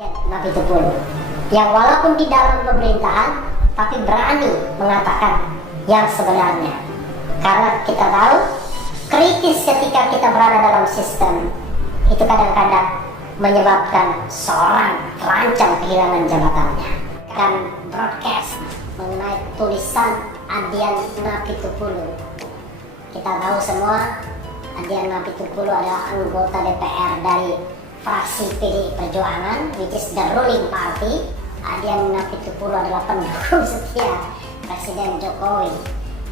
Nafitupul yang walaupun di dalam pemerintahan tapi berani mengatakan yang sebenarnya, karena kita tahu kritis ketika kita berada dalam sistem itu kadang-kadang menyebabkan seorang terancam kehilangan jabatannya. Akan broadcast mengenai tulisan Adian Napitupulu. Kita tahu semua Adian Napitupulu adalah anggota DPR dari fraksi PDI Perjuangan, which is the ruling party. Adian Napitupulu adalah pendukung setia Presiden Jokowi,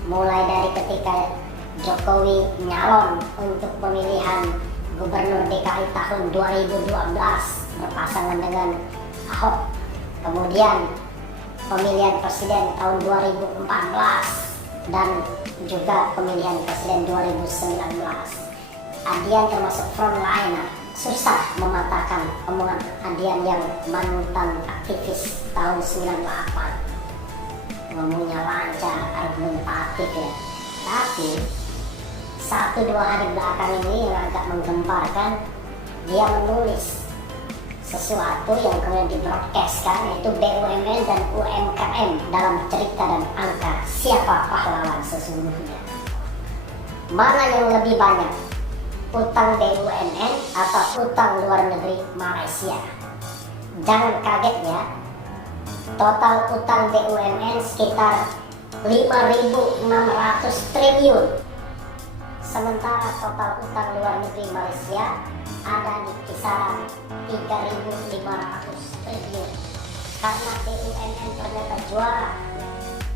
mulai dari ketika Jokowi nyalon untuk pemilihan Gubernur DKI tahun 2012 berpasangan dengan Ahok, kemudian pemilihan Presiden tahun 2014 dan juga pemilihan Presiden 2019. Adian termasuk frontliner. Susah mematahkan omongan Adian yang mantan aktivis tahun 98. Ngomongnya lancar, argumentatif ya. Tapi 1-2 hari belakang ini yang agak menggemparkan, dia menulis sesuatu yang kemudian di-broadcastkan, yaitu BUMN dan UMKM dalam cerita dan angka siapa pahlawan sesungguhnya. Mana yang lebih banyak? Utang BUMN atau utang luar negeri Malaysia? Jangan kaget ya, total utang BUMN sekitar 5.600 triliun, sementara total utang luar negeri Malaysia ada di kisaran 3.500 triliun. Karena BUMN ternyata juara,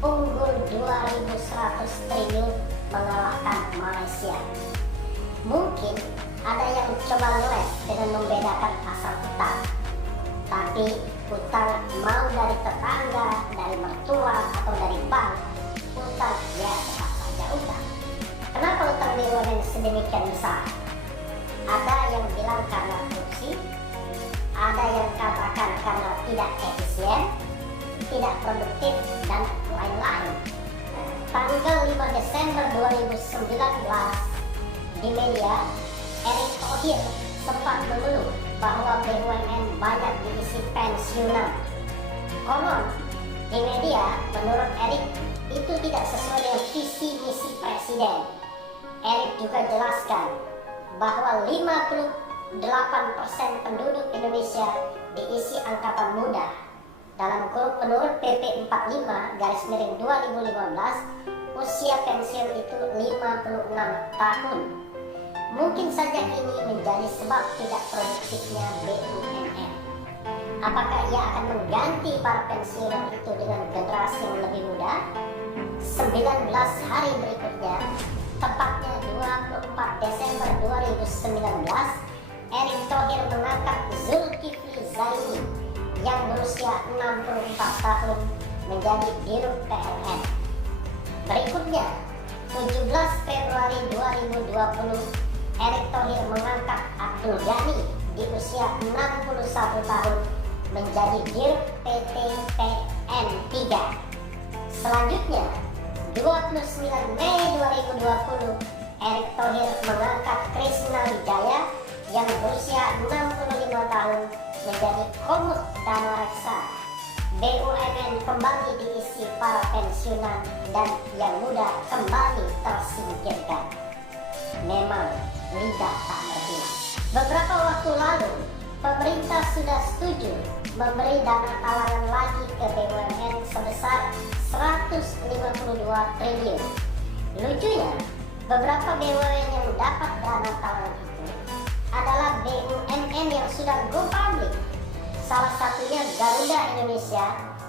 unggul 2.100 triliun mengalahkan Malaysia. Mungkin ada yang coba ngeles dengan membedakan asal utang, tapi utang mau dari tetangga, dari mertua, atau dari bank, utang ya tetap saja utang. Kenapa utang BUMN sedemikian besar? Ada yang bilang karena korupsi, ada yang katakan karena tidak efisien, tidak produktif, dan lain-lain. Tanggal 5 Desember 2019 di media, Erick Thohir sempat mengeluh bahwa BUMN banyak diisi pensiunan. Konon di media, menurut Erick itu tidak sesuai dengan visi misi presiden. Erick juga jelaskan bahwa 58% penduduk Indonesia diisi angkatan muda. Dalam kurung menurut PP 45/2015, usia pensiun itu 56 tahun. Mungkin saja ini menjadi sebab tidak produktifnya BUMN. Apakah ia akan mengganti para pensiunan itu dengan generasi yang lebih muda? 19 hari berikutnya, tepatnya 24 Desember 2019, Erick Thohir mengangkat Zulkifli Zaini yang berusia 64 tahun menjadi Dirut PLN. Berikutnya, 17 Februari 2020, Erick Thohir mengangkat Abdul Ghani di usia 61 tahun menjadi Dirut PT PN 3. Selanjutnya, 29 Mei 2020, Erick Thohir mengangkat Krishna Wijaya yang berusia 65 tahun menjadi Komut Dana Reksa. BUMN kembali diisi para pensiunan dan yang muda kembali tersingkirkan. Memang lidah tak bertulang. Beberapa waktu lalu, pemerintah sudah setuju memberi dana talangan lagi ke BUMN sebesar 152 triliun. Lucunya, beberapa BUMN yang dapat dana talangan itu adalah BUMN yang sudah go public. Salah satunya Garuda Indonesia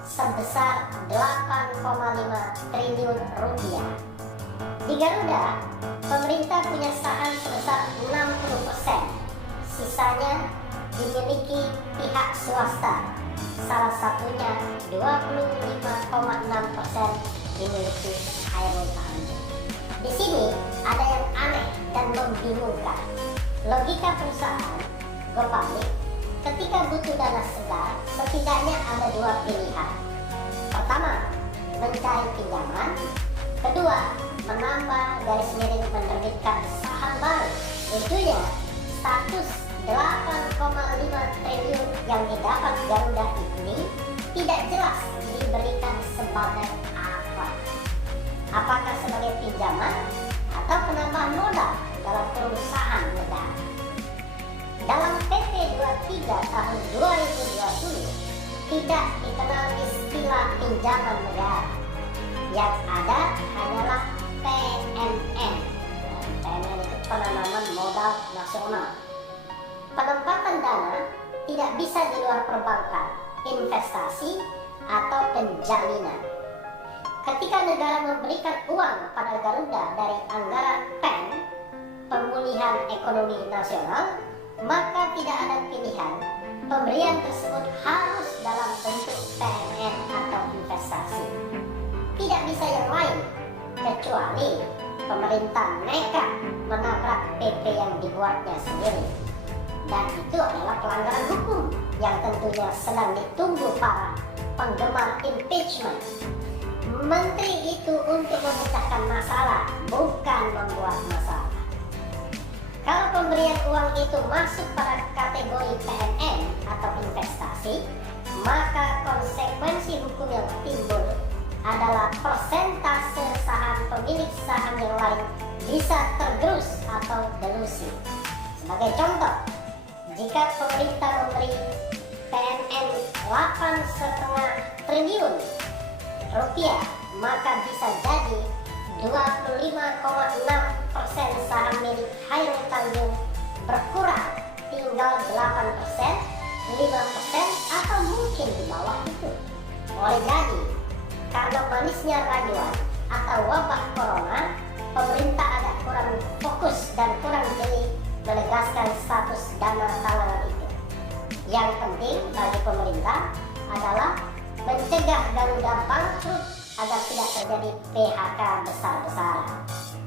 sebesar 8,5 triliun rupiah. Di Garuda, pemerintah punya saham sebesar 60%, sisanya dimiliki pihak swasta. Salah satunya 25,6% dimiliki Khairul Tanjung. Di sini ada yang aneh dan membingungkan. Logika perusahaan go public, ketika butuh dana segar, setidaknya ada 2 pilihan. Pertama, mencari pinjaman. Kedua, menambah garis miring menerbitkan saham baru. Lucunya, status 8,5 triliun yang didapat Garuda ini tidak jelas diberikan sebagai apa. Apakah sebagai pinjaman atau penambahan modal dalam perusahaan negara? Dalam PP 23 tahun 2020 tidak dikenal istilah pinjaman negara. Yang ada hanyalah PNM. PNM itu penanaman modal nasional. Penempatan dana tidak bisa di luar perbankan, investasi, atau penjaminan. Ketika negara memberikan uang pada Garuda dari anggaran PEN, pemulihan ekonomi nasional, maka tidak ada pilihan. Pemberian tersebut harus dalam bentuk PNM atau investasi. Tidak bisa yang lain, kecuali pemerintah nekat menabrak PP yang dibuatnya sendiri. Dan itu adalah pelanggaran hukum yang tentunya sedang ditunggu para penggemar impeachment. Menteri itu untuk memecahkan masalah, bukan membuat masalah. Kalau pemberian uang itu masuk pada kategori PNM atau investasi, maka konsekuensi hukum yang timbul adalah persentase saham pemilik saham yang lain bisa tergerus atau delusi. Sebagai contoh, jika pemerintah memberi PNM 8,5 triliun rupiah, maka bisa jadi 25,6% saham milik Khairul Tanjung berkurang tinggal 8%, 5%, atau mungkin di bawah itu. Boleh jadi karena manisnya rayuan atau wabah corona, pemerintah agak kurang fokus dan kurang jeli menegaskan status dana talangan itu. Yang penting bagi pemerintah adalah mencegah Garuda bangkrut agar tidak terjadi PHK besar-besaran.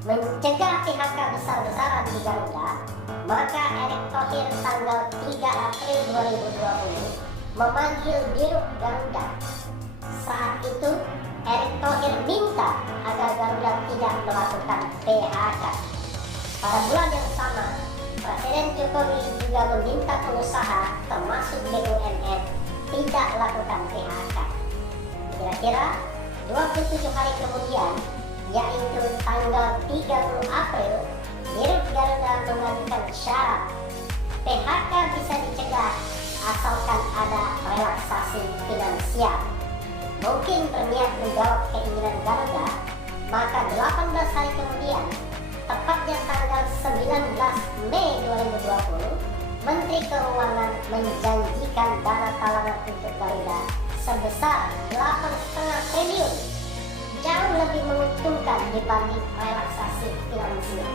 Mencegah PHK besar-besaran di Garuda, maka Erick Thohir tanggal 3 April 2020 memanggil Dirut Garuda. Saat itu Erick Thohir minta agar Garuda tidak melakukan PHK. Pada bulan yang sama, Presiden Jokowi juga meminta pengusaha termasuk BUMN tidak lakukan PHK. Kira-kira 27 hari kemudian, yaitu tanggal 30 April, Dirut Garuda mengajukan syarat PHK bisa dicegah asalkan ada relaksasi finansial. Mungkin berniat menjawab keinginan Garuda, maka 18 hari kemudian, tepatnya tanggal 19 Mei 2020, Menteri Keuangan menjanjikan dana talangan untuk Garuda sebesar 8,5 triliun, jauh lebih menguntungkan dibanding relaksasi finansial.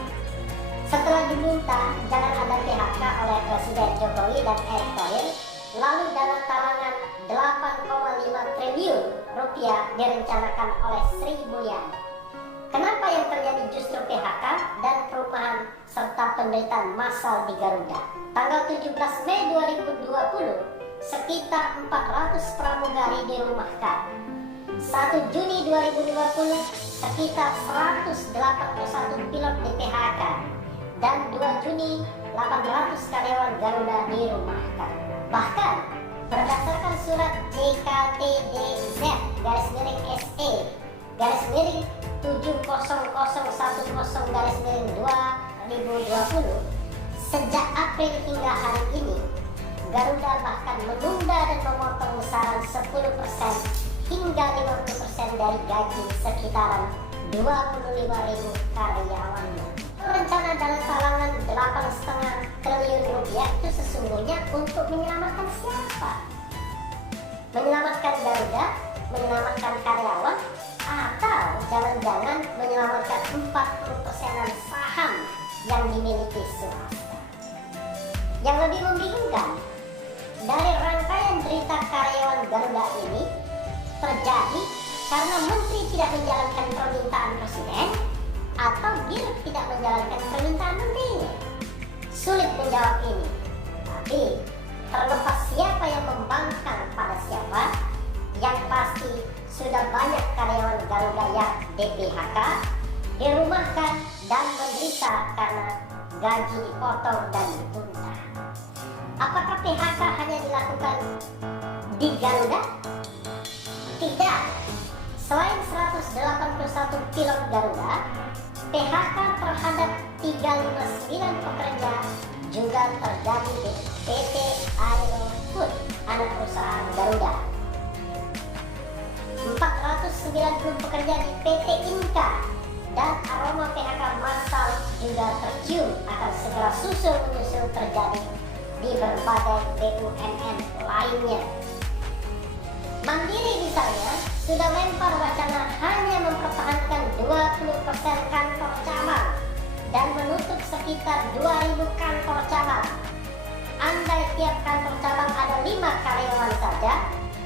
Setelah diminta jangan ada PHK oleh Presiden Jokowi dan Erick Thohir, lalu dana talangan 8,5 triliun rupiah direncanakan oleh Sri Mulyani. Kenapa yang terjadi justru PHK dan perumahan serta penderitaan massal di Garuda? Tanggal 17 Mei 2020, sekitar 400 pramugari dirumahkan. 1 Juni 2020, sekitar 181 pilot di PHK. Dan 2 Juni, 800 karyawan Garuda dirumahkan. Bahkan, berdasarkan surat JKTDZ _SE _700110-2020, sejak April hingga hari ini, Garuda bahkan menunda dan memotong besaran 10% hingga 50% dari gaji sekitaran 25.000 karyawannya. Rencana dana talangan 8,5 triliun rupiah itu sesungguhnya untuk menyelamatkan siapa? Menyelamatkan Garuda, menyelamatkan karyawan, atau jangan-jangan menyelamatkan 40%-an saham yang dimiliki swasta. Yang lebih membingungkan, dari rangkaian berita karyawan Garuda ini terjadi karena menteri tidak menjalankan permintaan presiden atau Dirut tidak menjalankan permintaan menterinya. Sulit menjawab ini. Tapi terlepas siapa yang membangkang pada siapa, yang pasti sudah banyak karyawan Garuda yang di-PHK, dirumahkan dan menderita karena gaji dipotong dan ditunda. Apakah PHK hanya dilakukan di Garuda? Tidak. Selain 181 pilot Garuda, PHK terhadap 359 pekerja juga terjadi di PT Aerofood, anak perusahaan Garuda. 490 pekerja di PT Inka dan aroma PHK massal juga tercium akan segera susul-menyusul terjadi di berbagai BUMN lainnya. Mandiri misalnya sudah lempar wacana hanya mempertahankan 20% kantor cabang dan menutup sekitar 2.000 kantor cabang. Andai tiap kantor cabang ada 5 karyawan saja,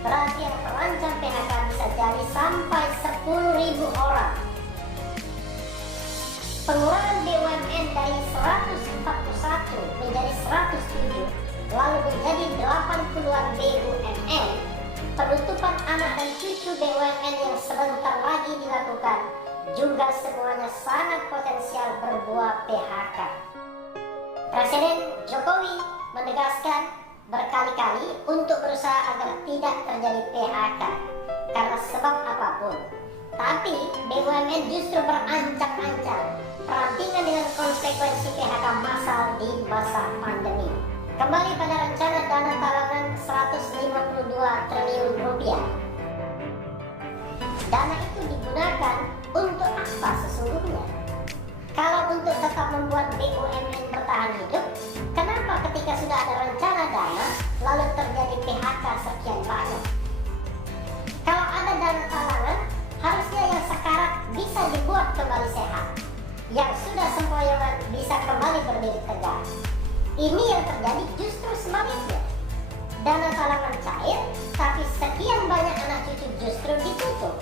berarti yang terancam PHK bisa jadi sampai 10.000 orang. Pengurangan BUMN dari 141 menjadi 107, lalu menjadi 80-an BUMN, penutupan anak dan cucu BUMN yang sebentar lagi dilakukan, juga semuanya sangat potensial berbuah PHK. Presiden Jokowi menegaskan berkali-kali untuk berusaha agar tidak terjadi PHK karena sebab apapun. Tapi BUMN justru berancang-ancang perampingan dengan konsekuensi PHK massal di masa pandemi. Kembali pada rencana dana talangan 152 triliun rupiah. Dana itu digunakan untuk apa sesungguhnya? Kalau untuk tetap membuat BUMN bertahan hidup, kenapa ketika sudah ada rencana dana, lalu terjadi PHK sekian banyak? Kalau ada dana talangan, harusnya yang sekarat bisa dibuat kembali sehat, yang sudah sempoyongan bisa kembali berdiri tegak. Ini yang terjadi justru sebaliknya. Dana talangan cair, tapi sekian banyak anak cucu justru ditutup.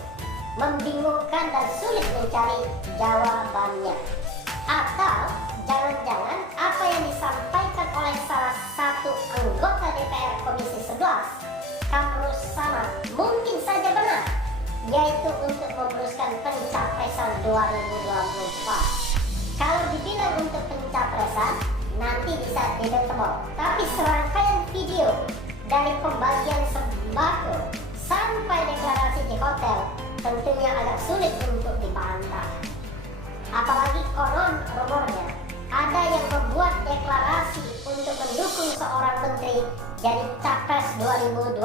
Membingungkan dan sulit mencari jawabannya. Atau jangan-jangan apa yang disampaikan oleh salah satu anggota DPR Komisi 11, Kamrus Samad, mungkin saja benar, yaitu untuk meneruskan pencapresan 2024. Kalau dibilang untuk pencapresan, nanti bisa debatable. Tapi serangkaian video dari pembagian sembako sampai deklarasi di hotel tentunya agak sulit untuk dibantah. Apalagi konon rumornya ada yang membuat deklarasi untuk mendukung seorang menteri jadi capres 2024,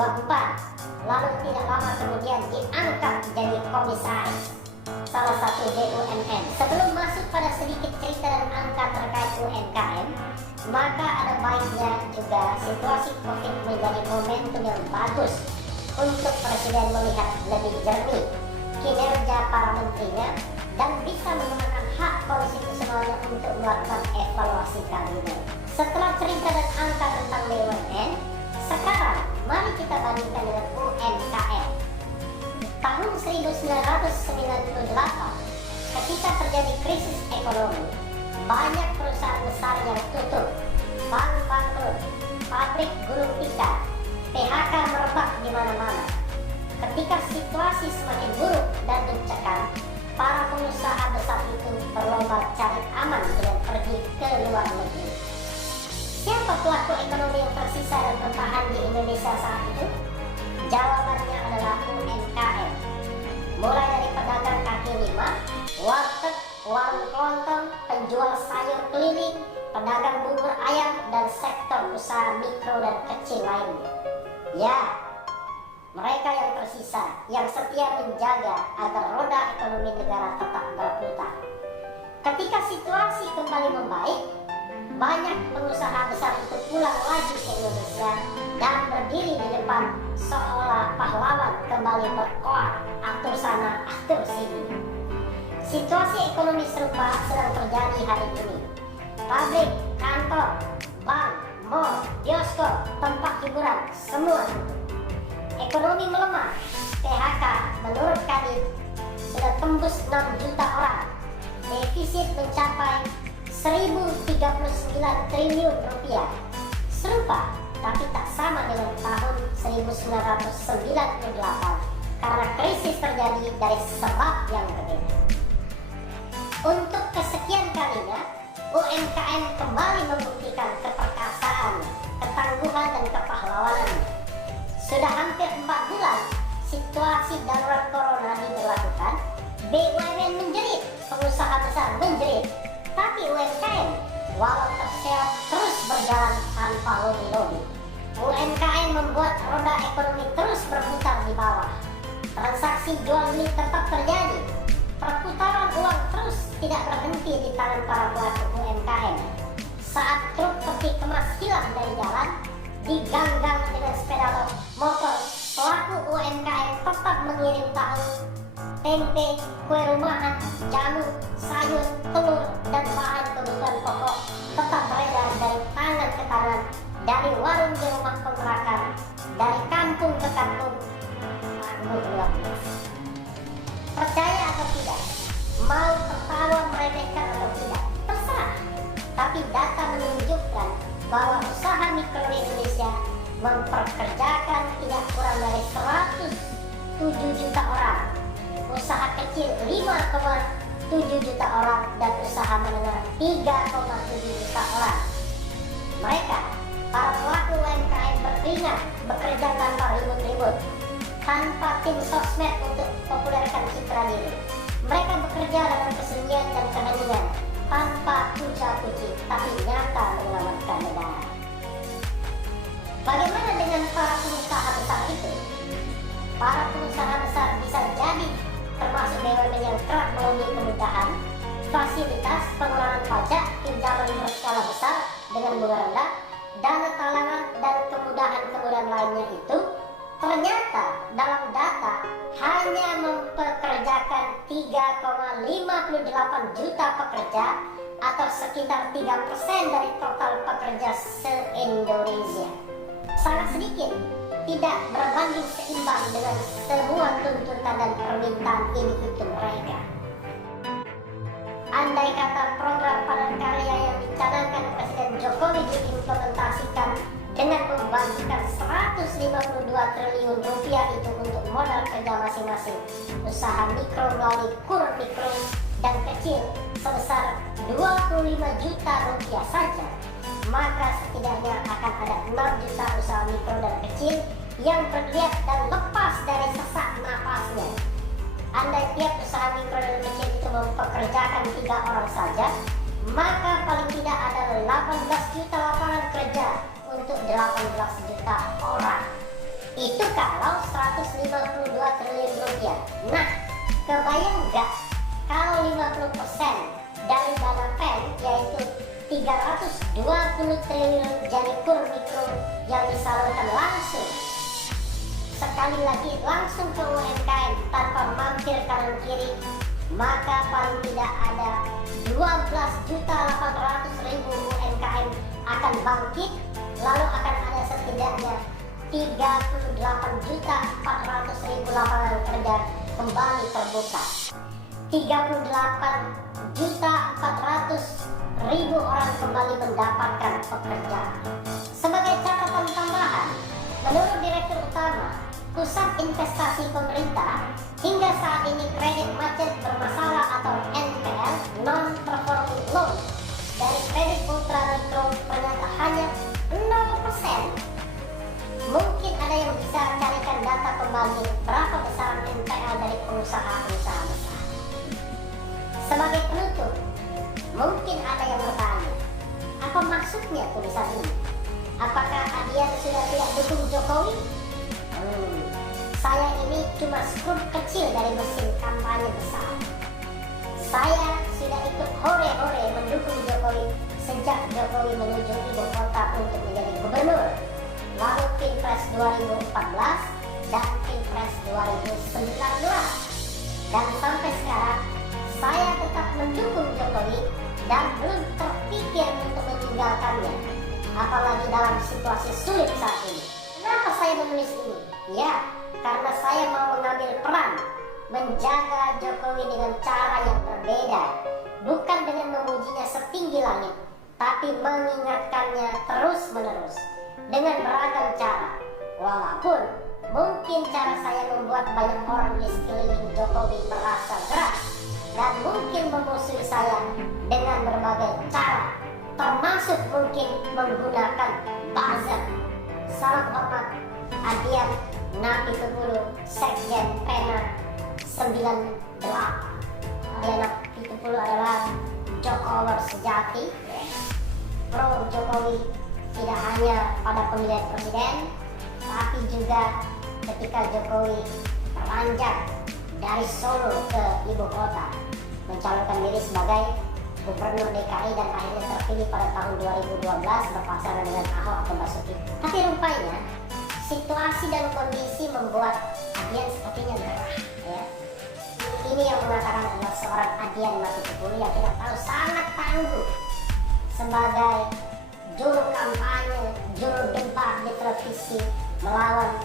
lalu tidak lama kemudian diangkat jadi komisaris salah satu BUMN. Sebelum masuk pada sedikit cerita dan angka terkait UMKM, maka ada baiknya juga situasi COVID menjadi momentum yang bagus untuk Presiden melihat lebih jernih kinerja para menterinya dan bisa menggunakan hak konstitusionalnya untuk melakukan evaluasi kabinet. Setelah cerita dan angka tentang BUMN, sekarang mari kita bandingkan dengan UMKM. Tahun 1998, ketika terjadi krisis ekonomi, banyak perusahaan besar yang tutup, bank bangkrut, pabrik gulung tikar, PHK merebak di mana-mana. Ketika situasi semakin buruk dan mencekam, para pengusaha besar itu berlomba cari aman dengan pergi ke luar negeri. Siapa pelaku ekonomi yang tersisa dan bertahan di Indonesia saat itu? Jawabannya adalah UMKM. Mulai dari pedagang kaki lima, warteg, warung kelontong, penjual sayur keliling, pedagang bubur ayam, dan sektor usaha mikro dan kecil lainnya. Ya, mereka yang tersisa, yang setia menjaga agar roda ekonomi negara tetap berputar. Ketika situasi kembali membaik, banyak pengusaha besar itu pulang lagi ke Indonesia dan berdiri di depan seolah pahlawan kembali berkoar, atur sana, atur sini. Situasi ekonomi serupa sedang terjadi hari ini. Pabrik, kantor, bank, mal, bioskop, tempat hiburan, semua tutup. Ekonomi melemah. PHK menurut Kadin sudah tembus 6 juta orang. Defisit mencapai 1.039 triliun rupiah. Serupa, tapi tak sama dengan tahun 1998 karena krisis terjadi dari sebab yang berbeda. Untuk kesekian kalinya, UMKM kembali membuktikan keperkasaan, ketangguhan, dan kepahlawanan. Sudah hampir 4 bulan situasi darurat corona diberlakukan, BUMN menjerit, pengusaha besar menjerit, tapi UMKM walau terseok terus berjalan tanpa lobby-lobby. UMKM membuat roda ekonomi terus berputar di bawah. Transaksi jual beli tetap terjadi. Perputaran uang terus tidak berhenti di tangan para pelaku UMKM. Saat truk peti kemas hilang dari jalan, diganggang dengan sepeda motor, pelaku UMKM tetap mengirim tahu, tempe, kue rumahan, jamu, sayur, telur, dan bahan kebutuhan pokok tetap beredar dari tangan ke tangan, dari warung ke rumah kontrakan, dari kampung ke kampung. Percaya atau tidak, mau tertawa meremehkan atau tidak, terserah. Tapi data menunjukkan bahwa usaha mikro di Indonesia memperkerjakan tidak kurang dari 107 juta orang, usaha kecil 5,7 juta orang, dan usaha menengah 3,7 juta orang. Mereka, para pelaku UMKM, berkeringat, bekerja tanpa ribut-ribut, tanpa tim sosmed untuk populerkan citra diri. Mereka bekerja dalam kesunyian dan keheningan, tanpa puja-puji, tapi nyata menyelamatkan negara. Bagaimana dengan para pengusaha besar itu? Para pengusaha besar bisa jadi termasuk BUMN yang kerap melalui kemudahan, fasilitas pengeluaran pajak, pinjaman berskala besar dengan bunga rendah, dana talangan, dan kemudahan-kemudahan lainnya itu ternyata dalam data hanya mempekerjakan 3,58 juta pekerja atau sekitar 3% dari total pekerja se-Indonesia. Sangat sedikit, tidak berbanding seimbang dengan semua tuntutan dan permintaan ini itu mereka. Andai kata program padat karya yang dicanangkan Presiden Jokowi diimplementasikan dengan membagikan 152 triliun rupiah itu untuk modal kerja masing-masing, usaha mikro melalui kur mikro dan kecil sebesar 25 juta rupiah saja, maka setidaknya akan ada 6 juta usaha mikro dan kecil yang bergeliat dan lepas dari sesak napasnya. Andai tiap usaha mikro dan kecil itu mempekerjakan 3 orang saja, maka paling tidak ada 18 juta lapangan kerja untuk 18 juta orang. Itu kalau 152 triliun rupiah. Nah, kebayang nggak kalau 50% dari dana PEN, yaitu 320 triliun jadi kur mikro yang disalurkan langsung, sekali lagi langsung ke UMKM tanpa mampir kanan kiri, maka paling tidak ada 12.800.000 UMKM akan bangkit, lalu akan ada setidaknya 38.400.000 lapangan kerja kembali terbuka. 38.400.000 orang kembali mendapatkan pekerjaan. Sebagai catatan tambahan, menurut Direktur Utama Pusat Investasi Pemerintah, hingga saat ini kredit macet bermasalah atau NPL (Non-Performing Loan) dari kredit ultra mikro ternyata hanya 0%. Mungkin ada yang bisa carikan data kembali berapa besaran NPL dari pengusaha-pengusaha besar. Sebagai penutup, mungkin ada yang bertanya, apa maksudnya tulisan ini? Apakah Adian sudah tidak dukung Jokowi? Saya ini cuma skrup kecil dari mesin kampanye besar. Saya sudah ikut hore-hore mendukung Jokowi sejak Jokowi menuju ibu kota untuk menjadi gubernur, lalu Pilpres 2014 dan Pilpres 2019. Dan sampai sekarang saya tetap mendukung Jokowi dan belum terpikir untuk meninggalkannya, apalagi dalam situasi sulit saat ini. Kenapa saya menulis ini? Ya, karena saya mau mengambil peran menjaga Jokowi dengan cara yang berbeda, bukan dengan memujinya setinggi langit, tapi mengingatkannya terus-menerus dengan beragam cara. Walaupun mungkin cara saya membuat banyak orang di sekeliling Jokowi merasa keras dan mungkin memusuhi saya dengan berbagai cara termasuk mungkin menggunakan buzzer. Salam hormat Adian Napitupulu, Sekjen Pena 98. Adian Napitupulu adalah Jokowi sejati, pro Jokowi tidak hanya pada pemilihan presiden, tapi juga ketika Jokowi terlanjak dari Solo ke ibu kota, mencalonkan diri sebagai Gubernur DKI dan akhirnya terpilih pada tahun 2012 berpasangan dengan Ahok atau Basuki. Tapi rupanya situasi dan kondisi membuat Adian sepertinya gerah, ya. Ini yang mengatakan adalah seorang Adian Napitupulu yang kita tahu sangat tangguh sebagai juru kampanye, juru debat di televisi melawan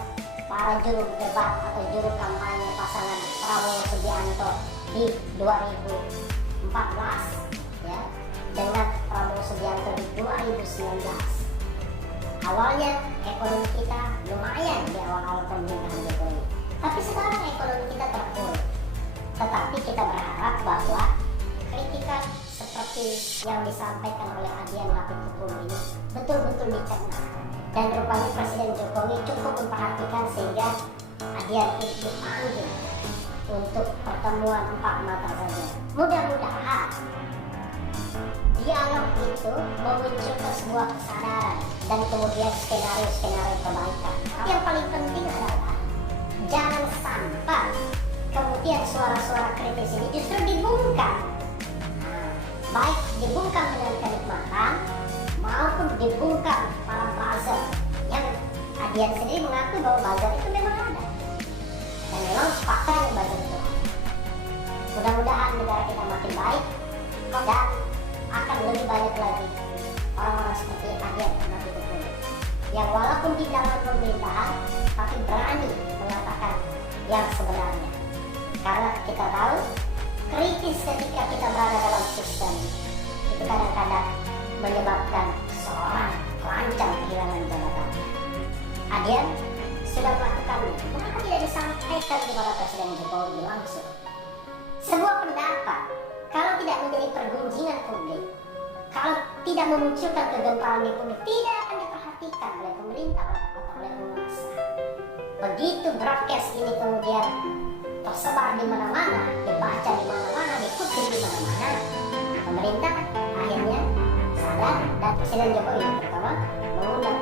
para juru debat atau juru kampanye pasangan Prabowo Subianto di 2014, ya, dengan Prabowo Subianto di 2019. Awalnya ekonomi kita lumayan di awal-awal pemerintahan Jokowi, tapi sekarang ekonomi kita terpuruk. Tetapi kita berharap bahwa kritikan seperti yang disampaikan oleh Adian Napitupulu ini betul-betul dicerna, dan rupanya Presiden Jokowi cukup memperhatikan sehingga Adian itu dipanggil untuk pertemuan 4 mata saja. Mudah-mudahan dialog itu memunculkan sebuah kesadaran dan kemudian skenario-skenario kebaikan. Yang paling penting adalah jangan sampai kemudian suara-suara kritis ini justru dibungkam. Baik dibungkam dengan kenikmatan maupun dibungkam para buzzer, yang Adian sendiri mengaku bahwa buzzer itu memang ada dan memang faktanya buzzer itu ada. Mudah-mudahan negara kita makin baik dan akan lebih banyak lagi orang-orang seperti Adian Napitupulu yang walaupun di dalam pemerintahan tapi berani mengatakan yang sebenarnya, karena kita tahu kritis ketika kita berada dalam sistem itu kadang-kadang menyebabkan seorang terancam kehilangan jabatannya. Adian sudah melakukannya, mengapa tidak disampaikan kepada Presiden Jokowi langsung? Sebuah pendapat kalau tidak menjadi pergunjingan publik, kalau tidak memunculkan kegempaan di publik, tidak akan diperhatikan oleh pemerintah atau oleh penguasa. Begitu broadcast ini kemudian tersebar di mana-mana, dibaca di mana-mana, dikutip di mana-mana, pemerintah akhirnya sadar dan Presiden Jokowi terutama mengundang